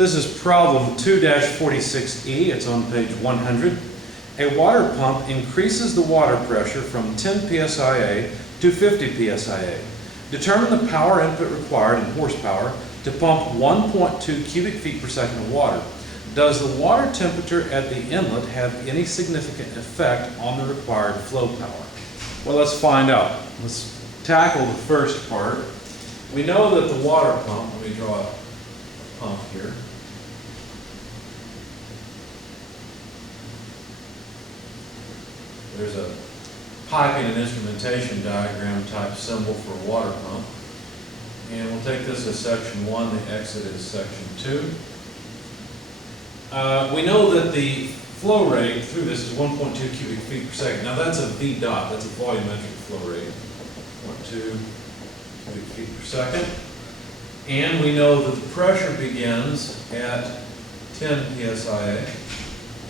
This is problem 2-46E. It's on page 100. A water pump increases the water pressure from 10 psia to 50 psia. Determine the power input required in horsepower to pump 1.2 cubic feet per second of water. Does the water temperature at the inlet have any significant effect on the required flow power? Well, let's find out. Let's tackle the first part. We know that the water pump, let me draw a pump here. There's a piping and instrumentation diagram type symbol for a water pump. And we'll take this as section 1, the exit is section 2. We know that the flow rate through this is 1.2 cubic feet per second. Now that's a V dot, that's a volumetric flow rate. 1.2 cubic feet per second. And we know that the pressure begins at 10 psia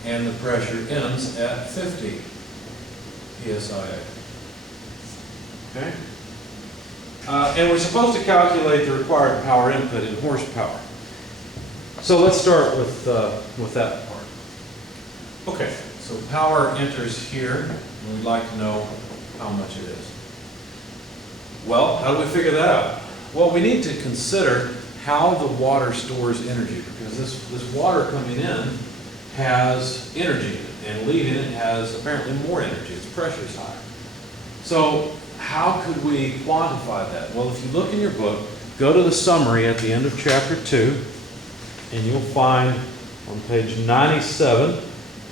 and the pressure ends at 50 psia. Okay? And we're supposed to calculate the required power input in horsepower. So let's start with that part. Okay, so power enters here, and we'd like to know how much it is. Well, how do we figure that out? Well, we need to consider how the water stores energy, because this water coming in has energy, and leaving it has apparently more energy. Its pressure is higher. So how could we quantify that? Well, if you look in your book, go to the summary at the end of chapter 2, and you'll find on page 97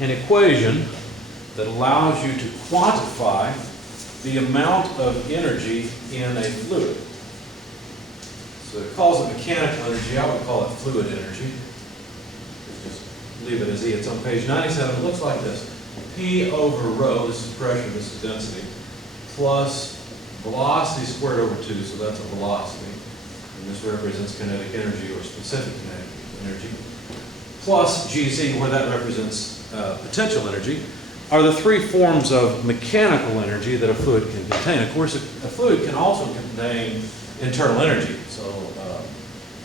an equation that allows you to quantify the amount of energy in a fluid. So it calls it mechanical energy. I would call it fluid energy. Just leave it as E. It's on page 97. It looks like this. P over rho, this is pressure, this is density, plus velocity squared over 2, so that's a velocity. And this represents kinetic energy or specific kinetic energy, plus Gz, where that represents potential energy, are the three forms of mechanical energy that a fluid can contain. Of course, a fluid can also contain internal energy, so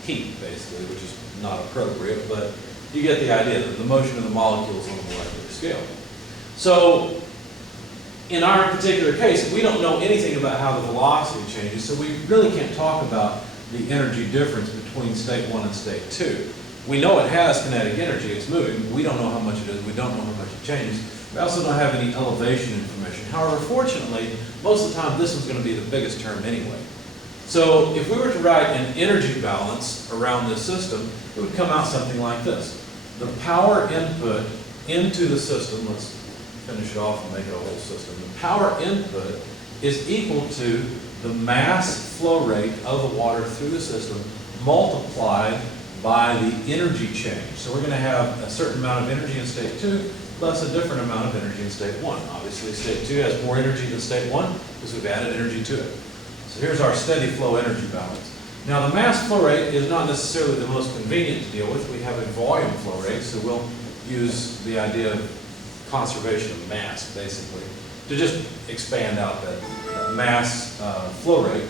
heat, basically, which is not appropriate, but you get the idea that the motion of the molecules on the molecular scale. So, in our particular case, we don't know anything about how the velocity changes, so we really can't talk about the energy difference between state 1 and state 2. We know it has kinetic energy, it's moving, but we don't know how much it is, we don't know how much it changes. We also don't have any elevation information. However, fortunately, most of the time this is going to be the biggest term anyway. So if we were to write an energy balance around this system, it would come out something like this. The power input into the system, let's finish it off and make it a whole system. The power input is equal to the mass flow rate of the water through the system multiplied by the energy change. So we're going to have a certain amount of energy in state 2 plus a different amount of energy in state 1. Obviously state 2 has more energy than state 1 because we've added energy to it. So here's our steady flow energy balance. Now the mass flow rate is not necessarily the most convenient to deal with. We have a volume flow rate, so we'll use the idea of conservation of mass, basically, to just expand out that mass flow rate.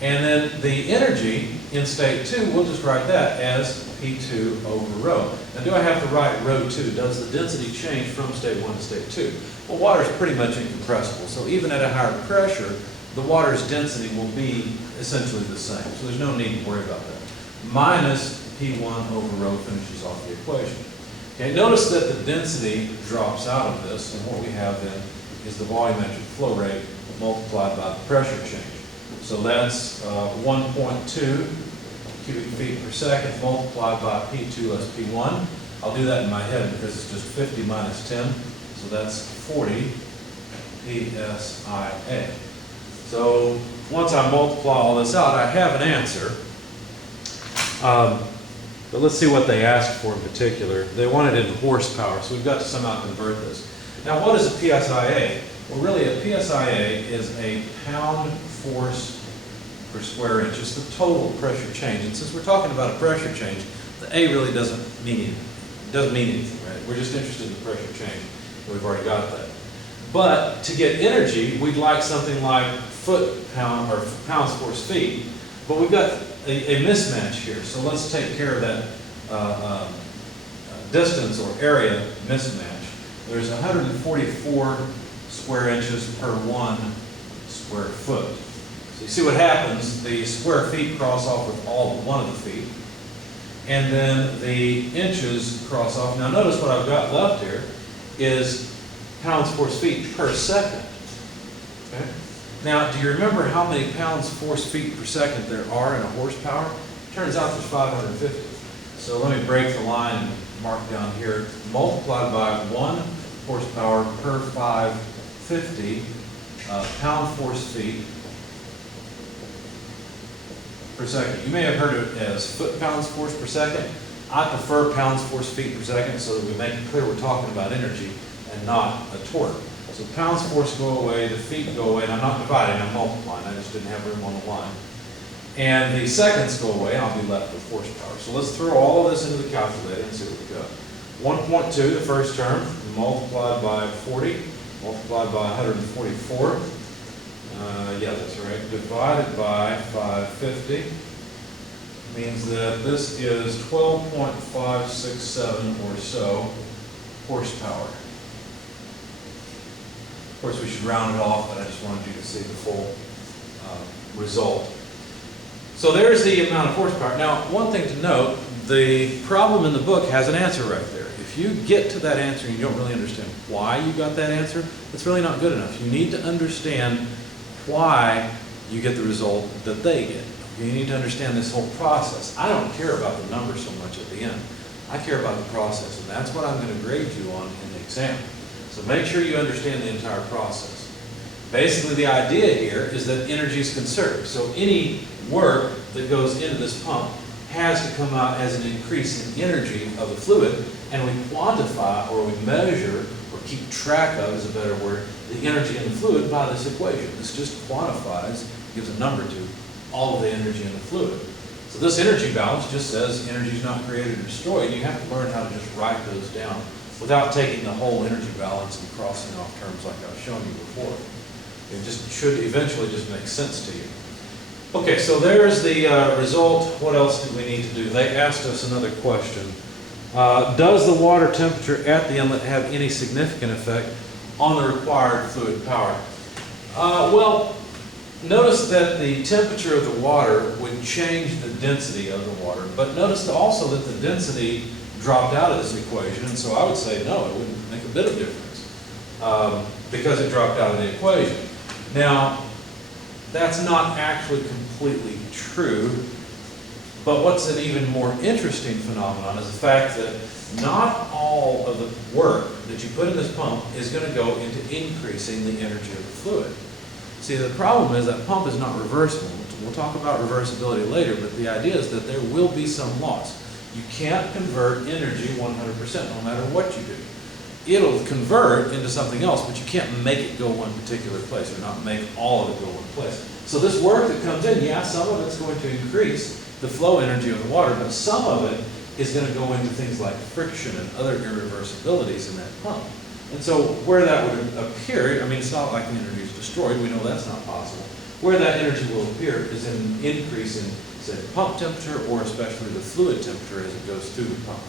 And then the energy in state 2, we'll just write that as P2 over rho. Now do I have to write rho 2? Does the density change from state 1 to state 2? Well, water is pretty much incompressible, so even at a higher pressure, the water's density will be essentially the same. So there's no need to worry about that. Minus P1 over rho finishes off the equation. Okay, notice that the density drops out of this, and what we have then is the volumetric flow rate multiplied by the pressure change. So that's 1.2 cubic feet per second multiplied by P2 less P1. I'll do that in my head because it's just 50 minus 10. So that's 40 psia. So once I multiply all this out, I have an answer. But let's see what they asked for in particular. They wanted it in horsepower, so we've got to somehow convert this. Now, what is a psia? Well, really, a psia is a pound force per square inch. It's the total pressure change. And since we're talking about a pressure change, the A really doesn't mean anything. It doesn't mean anything, right? We're just interested in the pressure change. We've already got that. But to get energy, we'd like something like foot-pound or pounds force feet. But we've got a mismatch here, so let's take care of that distance or area mismatch, there's 144 square inches per 1 square foot. So you see what happens, the square feet cross off with all but one of the feet, and then the inches cross off. Now notice what I've got left here is pounds force feet per second. Okay? Now, do you remember how many pounds force feet per second there are in a horsepower? Turns out there's 550. So let me break the line and mark down here. Multiplied by 1 horsepower per 550 pound force feet per second. You may have heard it as foot-pounds force per second. I prefer pounds force feet per second so that we make it clear we're talking about energy and not a torque. So pounds force go away, the feet go away, and I'm not dividing, I'm multiplying. I just didn't have room on the line. And the seconds go away, and I'll be left with horsepower. So let's throw all of this into the calculator and see what we got. 1.2, the first term, multiplied by 40, multiplied by 144. Yeah, that's right. Divided by 550 means that this is 12.567 or so horsepower. Of course, we should round it off, but I just wanted you to see the full result. So there's the amount of horsepower. Now, one thing to note, the problem in the book has an answer right there. If you get to that answer and you don't really understand why you got that answer, it's really not good enough. You need to understand why you get the result that they get. You need to understand this whole process. I don't care about the number so much at the end. I care about the process, and that's what I'm going to grade you on in the exam. So make sure you understand the entire process. Basically, the idea here is that energy is conserved. So any work that goes into this pump has to come out as an increase in energy of the fluid, and we quantify or we measure or keep track of, is a better word, the energy in the fluid by this equation. This just quantifies, gives a number to all of the energy in the fluid. So this energy balance just says energy is not created or destroyed. You have to learn how to just write those down without taking the whole energy balance and crossing off terms like I've shown you before. It just should eventually just make sense to you. Okay, so there's the result. What else do we need to do? They asked us another question. Does the water temperature at the inlet have any significant effect on the required fluid power? Well, notice that the temperature of the water would change the density of the water, but notice also that the density dropped out of this equation, and so I would say no, it wouldn't make a bit of difference because it dropped out of the equation. Now, that's not actually completely true, but what's an even more interesting phenomenon is the fact that not all of the work that you put in this pump is going to go into increasing the energy of the fluid. See, the problem is that pump is not reversible. We'll talk about reversibility later, but the idea is that there will be some loss. You can't convert energy 100% no matter what you do. It'll convert into something else, but you can't make it go one particular place or not make all of it go one place. So this work that comes in, yeah, some of it's going to increase the flow energy of the water, but some of it is going to go into things like friction and other irreversibilities in that pump. And so where that would appear, I mean, it's not like the energy is destroyed. We know that's not possible. Where that energy will appear is in an increase in, say, pump temperature or especially the fluid temperature as it goes through the pump.